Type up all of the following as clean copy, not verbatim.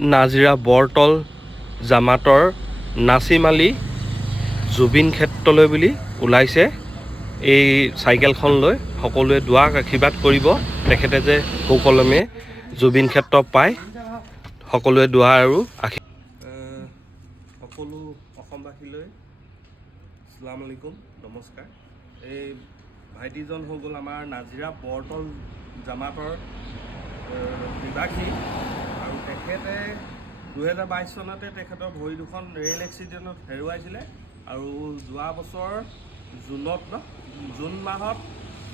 নাজিৰা বৰতল জামাতৰ নাছিম আলী জুবিন ক্ষেত্ৰলৈ বুলি ওলাইছে। এই চাইকেলখন লৈ সকলোৱে দুৱা আশীৰ্বাদ কৰিব, তেখেতে যে সুকলমে জুবিন ক্ষেত্ৰ পায়। সকলোৱে দুৱা আৰু সকলো অসমবাসীলৈ আসসালামু আলাইকুম, নমস্কাৰ। এই ভাইটিজন হৈ গ'ল আমাৰ নাজিৰা বৰতল জামাতৰ নিবাসী, আৰু তেখেতে 2022 চনতে তেখেতৰ ভৰি দুখন ৰেল এক্সিডেণ্টত হেৰুৱাইছিলে, আৰু যোৱা বছৰ জুন মাহত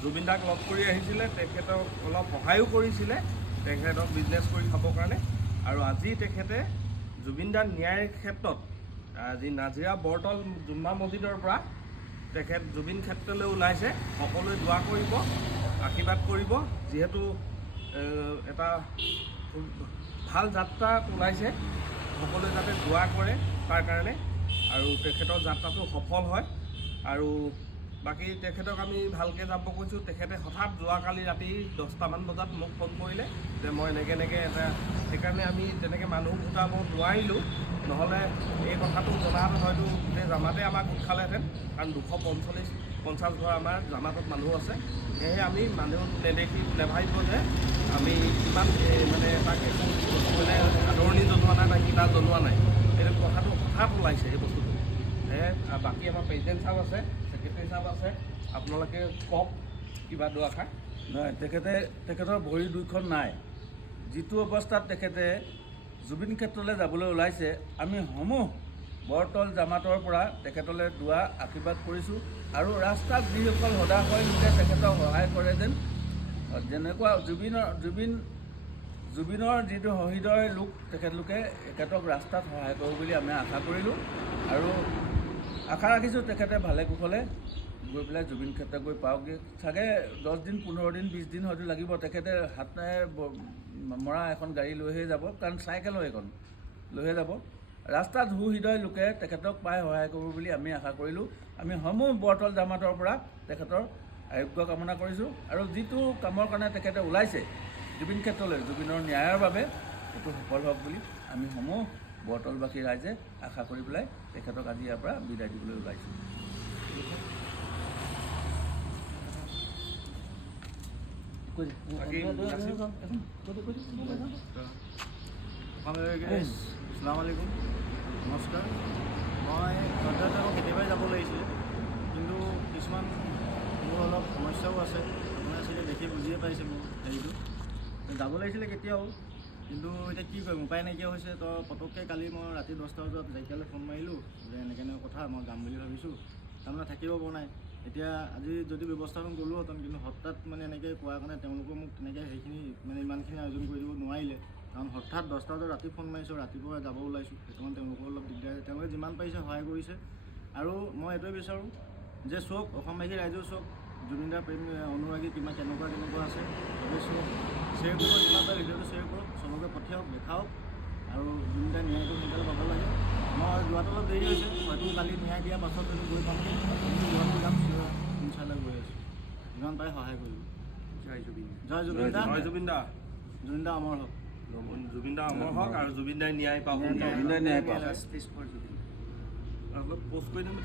জুবিন দাক লগ কৰি আহিছিলে। তেখেতক অলপ সহায়ো কৰিছিলে, তেখেতক বিজনেছ কৰি খাবৰ কাৰণে। আৰু আজি তেখেতে জুবিন দাৰ ন্যায়ৰ ক্ষেত্ৰত আজি নাজিৰা বৰতল জুম্মা মছজিদৰ পৰা তেখেত জুবিন ক্ষেত্ৰলৈ ওলাইছে। সকলোৱে দোৱা কৰিব, আশীৰ্বাদ কৰিব, যিহেতু এটা ভাল যাত্ৰা ওলাইছে। সকলোৱে যাতে দোৱা কৰে তাৰ কাৰণে, আৰু তেখেতৰ যাত্ৰাটো সফল হয়। আৰু বাকী তেখেতক আমি ভালকৈ যাব কৈছোঁ। তেখেতে হঠাৎ যোৱাকালি ৰাতি 10টামান বজাত মোক ফোন কৰিলে যে মই এনেকৈ এটা, সেইকাৰণে আমি তেনেকৈ মানুহ গোটাব নোৱাৰিলোঁ। নহ'লে এই কথাটো জনাত হয়তো গোটেই জামাতে আমাক গোট খালেহেঁতেন, কাৰণ 250 ঘৰ আমাৰ জামাতত মানুহ আছে। সেয়েহে আমি মানুহ নেভাবিব যে আমি কিমান মানে তাক একো মানে আদৰণি জনোৱা নাই বা কিবা জনোৱা নাই। এইটো কথাটো হঠাৎ ওলাইছে এই বস্তুটো। বাকী আমাৰ প্ৰেচিডেণ্ট ছাৰ আছে, ছেক্ৰেটাৰী ছাৰ আছে, আপোনালোকে কওক কিবা দুআষাৰ। নহয়, তেখেতৰ ভৰি দুইখন নাই। যিটো অৱস্থাত তেখেতে জুবিন ক্ষেত্ৰলৈ যাবলৈ ওলাইছে, আমি সমূহ বৰতল জামাতৰ পৰা তেখেতলৈ দোৱা আশীৰ্বাদ কৰিছোঁ। আৰু ৰাস্তাত যিসকল সদাশয় লোকে তেখেতক সহায় কৰে, যেনেকুৱা জুবিনৰ যিটো হৃদয়ৰ লোক, তেখেতলোকে তেখেতক ৰাস্তাত সহায় কৰোঁ বুলি আমি আশা কৰিলোঁ। আৰু আশা ৰাখিছোঁ তেখেতে ভালে কুশলে গৈ পেলাই জুবিন ক্ষেত্ৰ গৈ পাওঁগৈ। চাগে 10 দিন, 15 দিন, 20 দিন হয়তো লাগিব। তেখেতে হাতেৰে মৰা এখন গাড়ী লৈহে যাব, কাৰণ চাইকেলো এইখন লৈহে যাব। ৰাস্তাত হৃদয় লোকে তেখেতক পাই সহায় কৰোঁ বুলি আমি আশা কৰিলোঁ। আমি সমূহ বৰতল জামাতৰ পৰা তেখেতৰ আৰোগ্য কামনা কৰিছোঁ। আৰু যিটো কামৰ কাৰণে তেখেতে ওলাইছে জুবিন ক্ষেত্ৰলৈ, জুবিনৰ ন্যায়ৰ বাবে, সেইটো সফল হওক বুলি আমি সমূহ বৰতলবাসী ৰাইজে আশা কৰি পেলাই তেখেতক আজি ইয়াৰ পৰা বিদায় দিবলৈ ওলাইছোঁ। আসসালামু আলাইকুম, নমস্কাৰ। মই কেতিয়াবাই যাব লাগিছিলে, কিন্তু কিছুমান মোৰ অলপ সমস্যাও আছে। আপোনাৰ চাগে দেখি বুজিয়ে পাইছে মোৰ হেৰিটো। যাব লাগিছিলে কেতিয়াও, কিন্তু এতিয়া কি কৰিম, উপায় নাইকিয়া হৈছে। তো পটককৈ কালি মই ৰাতি 10টা বজাত জাইকালৈ ফোন মাৰিলোঁ যে এনেকৈ কথা, মই যাম বুলি ভাবিছোঁ, তাৰমানে থাকিব পৰা নাই। এতিয়া আজি যদি ব্যৱস্থাখন গ'লোহেঁতেন, কিন্তু হঠাৎ মানে এনেকৈ কোৱাৰ কাৰণে তেওঁলোকে মোক তেনেকৈ সেইখিনি মানে ইমানখিনি আয়োজন কৰি দিব নোৱাৰিলে। কাৰণ হঠাৎ 10টা বজাত ৰাতি ফোন মাৰিছোঁ, ৰাতিপুৱা যাব ওলাইছোঁ, সেইকাৰণে তেওঁলোকৰ অলপ দিগদাৰ। তেওঁলোকে যিমান পাৰিছে সহায় কৰিছে। আৰু মই এইটোৱে বিচাৰোঁ যে চাওক, অসমবাসী ৰাইজেও চাওক, জুবিন দাৰ প্ৰেম অনুৰাগী কেনেকুৱা আছে, চবেই চাওক, শ্বেয়াৰ কৰিব, যিমান পাৰে ভিডিঅ'টো শ্বেয়াৰ কৰক, চবকে পঠিয়াওক, দেখাওক। আৰু জুবিন দাৰ ন্যায়টো সোনকালে পাব লাগে। মই যোৱাটো অলপ দেৰি হৈছে, হয়তো কালি ন্যায় দিয়াৰ পাছত যদি গৈ পামগৈ, কিন্তু যোৱাটো যাম, ইনশাল্লাহ গৈ আছোঁ। যিমান পাৰে সহায় কৰিব। জয় জুবিন, জয় জুবিন দা, জয় জুবিন দা, জুবিন দা অমৰ হওক, জুবিন দা অমৰ হওক, আৰু জুবিন দাই ন্যায় পাওক, জুবিন দাই ন্যায় পাওক। Justice for Zubeen. অলপ পোষ্ট কৰি দিম।